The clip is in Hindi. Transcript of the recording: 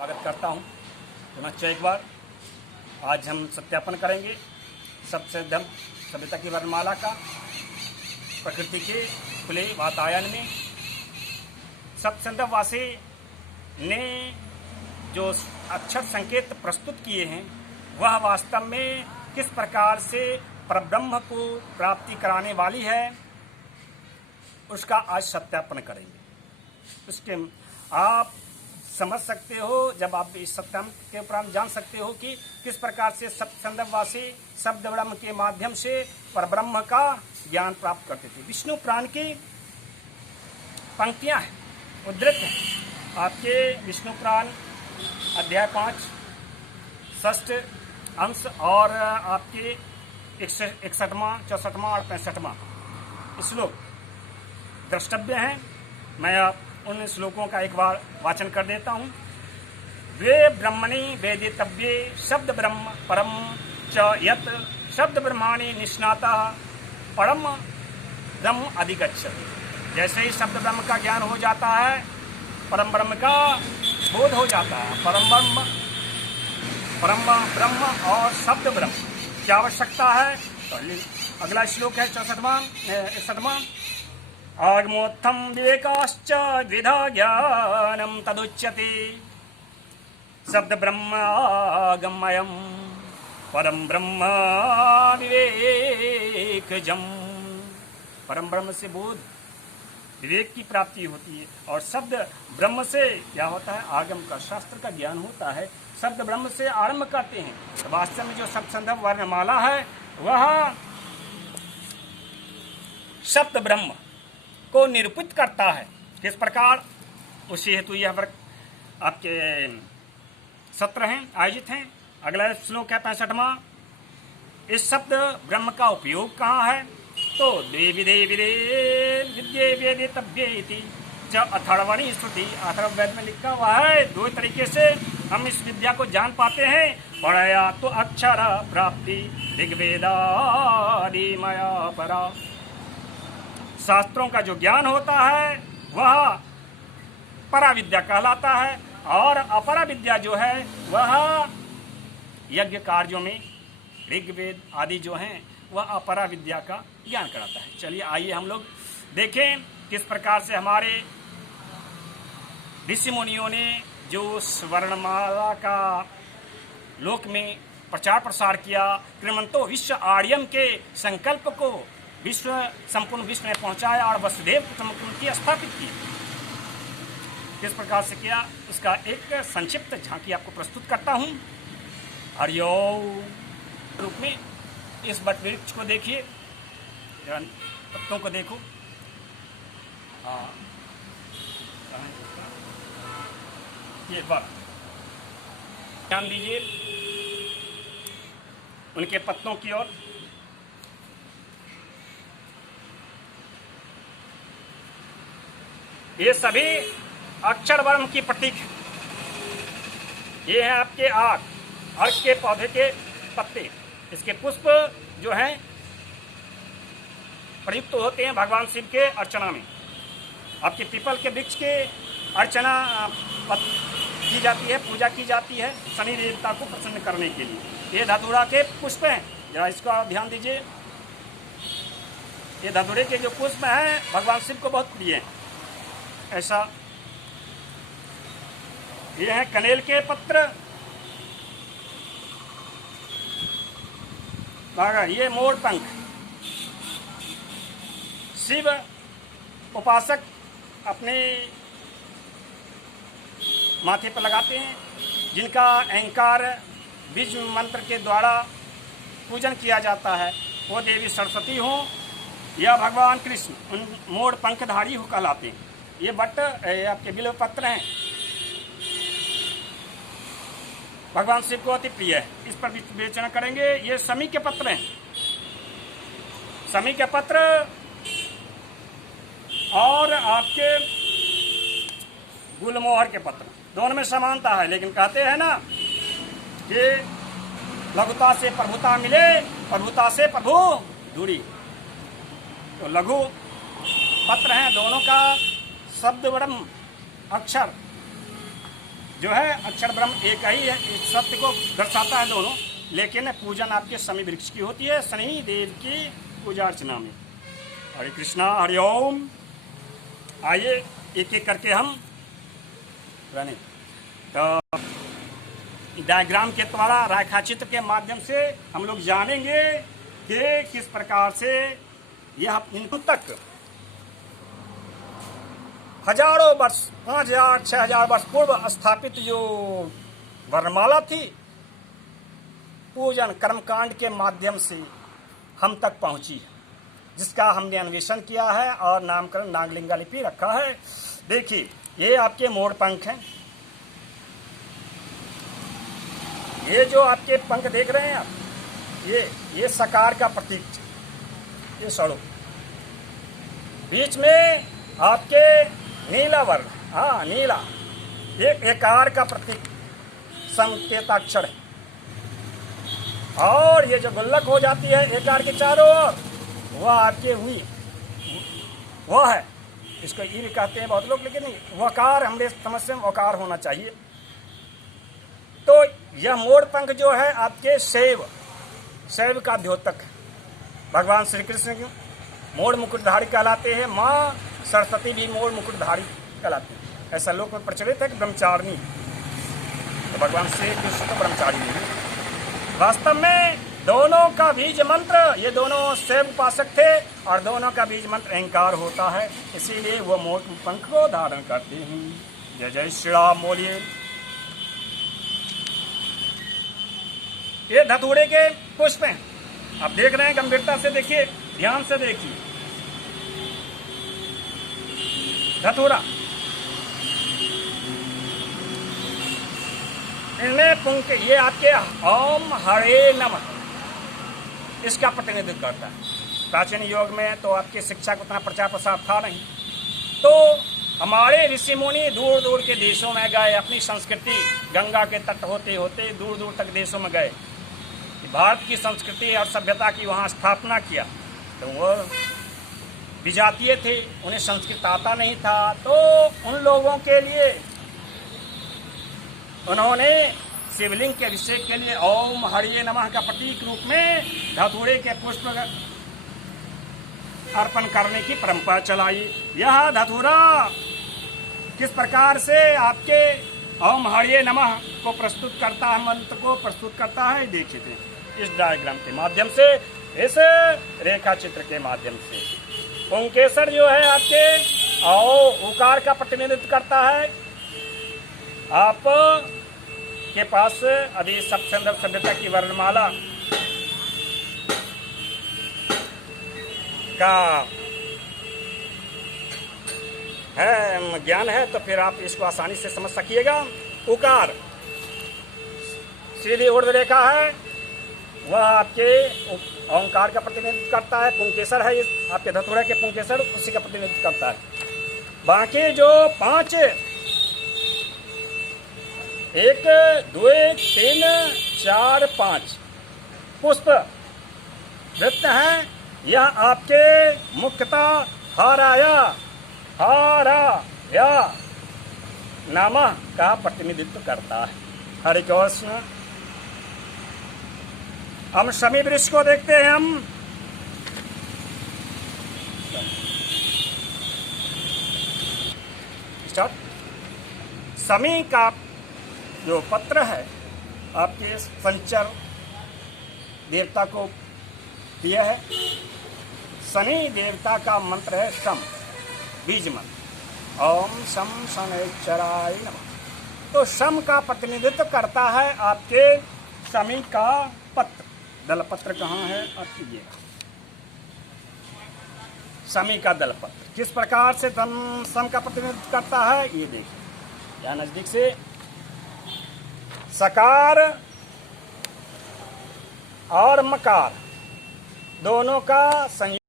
स्वागत करता हूँ पुनश्च एक बार। आज हम सत्यापन करेंगे सप्तसिद्धम सभ्यता की वर्णमाला का प्रकृति के खुले वातायन में। सप्तसिद्धम वासी ने जो अक्षर संकेत प्रस्तुत किए हैं वह वास्तव में किस प्रकार से परब्रह्म को प्राप्ति कराने वाली है उसका आज सत्यापन करेंगे। उसके आप समझ सकते हो, जब आप इस सत्यापन के उपरांत जान सकते हो कि किस प्रकार से सप्तसिद्धमवासी शब्द ब्रह्म के माध्यम से परब्रह्म का ज्ञान प्राप्त करते थे। विष्णु पुराण की पंक्तियां हैं, उद्धृत हैं आपके विष्णु पुराण अध्याय 5 षष्ठ अंश और आपके 61वां 64वां और 65वां श्लोक द्रष्टव्य हैं। मैं उन श्लोकों का एक बार वाचन कर देता हूँ। वे ब्रह्मणि वेदितव्ये शब्द ब्रह्म परम च यत् शब्द ब्रह्माणि निष्णाता परम ब्रह्म अधिगच्छति। जैसे ही शब्द ब्रह्म का ज्ञान हो जाता है, परम ब्रह्म का बोध हो जाता है। परम ब्रह्म और शब्द ब्रह्म क्या आवश्यकता है? तो अगला श्लोक है 61वां। आगमोत्थम विवेकाश्च द्विधा ज्ञानम तदुच्यते शब्द ब्रह्म आगमयम परम ब्रह्म विवेकजम। परम ब्रह्म से बोध विवेक की प्राप्ति होती है और शब्द ब्रह्म से क्या होता है? आगम का शास्त्र का ज्ञान होता है। शब्द ब्रह्म से आरंभ करते हैं। तो वास्तव में जो सप्तसिद्धम वर्णमाला है वह शब्द ब्रह्म को निरूपित करता है। किस प्रकार? उसी हेतु यह वर्ग आपके सत्र हैं, आयोजित हैं। अगला श्लोक है 65वां। इस शब्द ब्रह्म का उपयोग कहाँ है? तो देवी विद्ये वेदितव्ये इति च अथर्वणी श्रुति। अथर्ववेद में लिखा हुआ है। दो तरीके से हम इस विद्या को जान पाते हैं। पढ़या तो अक्षर प्राप्ति ऋग्वेदादि मया परा। शास्त्रों का जो ज्ञान होता है वह परा विद्या कहलाता है और अपरा विद्या जो है वह यज्ञ कार्यों में ऋग्वेद आदि जो हैं वह अपरा विद्या का ज्ञान कराता है। चलिए आइए हम लोग देखें किस प्रकार से हमारे ऋषि मुनियों ने जो स्वर्णमाला का लोक में प्रचार प्रसार किया, कृमंतो विश्व आर्यम के संकल्प को संपूर्ण विश्व में पहुंचाया और वसुदेव कुटुंबकम की स्थापित की। किस प्रकार से किया उसका एक संक्षिप्त झांकी आपको प्रस्तुत करता हूं। हरिओ रूप में इस वट वृक्ष को देखिए, पत्तों को देखो। ये बात ध्यान दीजिए उनके पत्तों की ओर। ये सभी अक्षर वर्म की प्रतीक है। ये है आपके अर्क के पौधे के पत्ते। इसके पुष्प जो हैं प्रयुक्त होते हैं भगवान शिव के अर्चना में। आपके पीपल के वृक्ष के अर्चना की जाती है, पूजा की जाती है शनि देवता को प्रसन्न करने के लिए। ये धतूरा के पुष्प हैं, जरा इसका ध्यान दीजिए। ये धतूरे के जो पुष्प हैं भगवान शिव को बहुत प्रिय हैं। ऐसा ये है कनेल के पत्र। ये मोर पंख शिव उपासक अपने माथे पर लगाते हैं, जिनका अहंकार बीज मंत्र के द्वारा पूजन किया जाता है। वो देवी सरस्वती हो या भगवान कृष्ण, उन मोर पंखधारी हो कहलाते हैं। ये बट आपके बिल्व पत्र हैं, भगवान शिव को अति प्रिय है। इस पर विवेचना करेंगे। ये समी के पत्र हैं। समी के पत्र और आपके गुलमोहर के पत्र, दोनों में समानता है, लेकिन कहते हैं ना कि लघुता से प्रभुता मिले, प्रभुता से प्रभु दूरी। तो लघु पत्र हैं दोनों का। शब्द ब्रह्म अक्षर जो है अक्षर ब्रह्म एक ही है, एक सत्य को दर्शाता है दोनों, लेकिन पूजन आपके शमी वृक्ष की होती है, शनि देव की पूजा अर्चना में। हरे कृष्णा हरि ओम। आइए एक एक करके हम रहने तो डायग्राम के द्वारा, रेखा चित्र के माध्यम से हम लोग जानेंगे कि किस प्रकार से यह इन तक हजारों वर्ष, 5000 6000 वर्ष पूर्व स्थापित जो वर्णमाला थी, पूजन कर्मकांड के माध्यम से हम तक पहुंची है, जिसका हमने अन्वेषण किया है और नामकरण नागलिंगा लिपि रखा है। देखिए ये आपके मोर पंख हैं, ये जो आपके पंख देख रहे हैं आप, ये सकार का प्रतीक, ये सड़ो, बीच में आपके नीला वर्ण, हाँ नीला, ये एकार का प्रतीक संकेताक्षर है, और ये जो गुल्लक हो जाती है एकार के चारों ओर, वह आपके हुई वह है, इसको ई भी कहते हैं बहुत लोग, लेकिन नहीं, वकार हमने समझ से वकार होना चाहिए। तो यह मोर पंख जो है आपके शैव का द्योतक है। भगवान श्री कृष्ण मोर मुकुटधारी कहलाते हैं, माँ सरस्वती भी मोर मुकुटधारी कहलाते हैं। ऐसा लोक में प्रचलित है कि ब्रह्मचारिणी, तो भगवान श्री कृष्ण तो ब्रह्मचारिणी है। वास्तव में दोनों का बीज मंत्र, ये दोनों शैव उपासक थे और दोनों का बीज मंत्र अहंकार होता है, इसीलिए वो मोर पंख को धारण करते हैं। जय जय श्री राम बोलिए। ये धतूरे के पुष्प हैं, आप देख रहे हैं, गंभीरता से देखिए, ध्यान से देखिए। धतूरा, इनमें पुंक, ये आपके ओम हरे नमः, इसका प्रतिनिधित्व करता है। प्राचीन युग में तो आपकी शिक्षा को उतना प्रचार प्रसार था नहीं, तो हमारे ऋषि मुनि दूर दूर के देशों में गए, अपनी संस्कृति गंगा के तट होते होते दूर दूर तक देशों में गए, भारत की संस्कृति और सभ्यता की वहाँ स्थापना किया। तो वो विजातीय थे, उन्हें संस्कृत आता नहीं था, तो उन लोगों के लिए उन्होंने शिवलिंग के अभिषेक के लिए ओम हरिये नमः का प्रतीक रूप में धतूरे के पुष्प अर्पण करने की परंपरा चलाई। यह धतूरा किस प्रकार से आपके ओम हरिये नमः को प्रस्तुत करता है, मंत्र को प्रस्तुत करता है, देखिए थे इस डायग्राम के माध्यम से, इस रेखा चित्र के माध्यम से। पुंकेसर जो है आपके उकार का प्रतिनिधित्व करता है। आप के पास अभी सबसे अंदर सभ्यता की वर्णमाला का है ज्ञान है, तो फिर आप इसको आसानी से समझ सकिएगा। उकार सीधी ऊर्ध्व रेखा है, वह आपके ओंकार का प्रतिनिधित्व करता है। पुंकेसर है आपके धतूरा के पुंकेसर, उसी का प्रतिनिधित्व करता है। बाकी जो 5 1 2 3 4 5 पुष्प वृत्त हैं, यह आपके मुख्यतः हाराया नमः का प्रतिनिधित्व करता है। हरे कृष्ण। हम शमी वृक्ष को देखते हैं। हम शमी का जो पत्र है आपके शनिचर देवता को दिया है। शनि देवता का मंत्र है शम, बीज मंत्र, ओम शम शनैश्चराय नमः। तो शम का प्रतिनिधित्व करता है आपके शमी का पत्र। दल पत्र कहाँ है आप कीजिएगा, शमी का दल पत्र किस प्रकार से शम का प्रतिनिधित्व करता है ये देखिए यहाँ नजदीक से। सकार और मकार दोनों का संयोग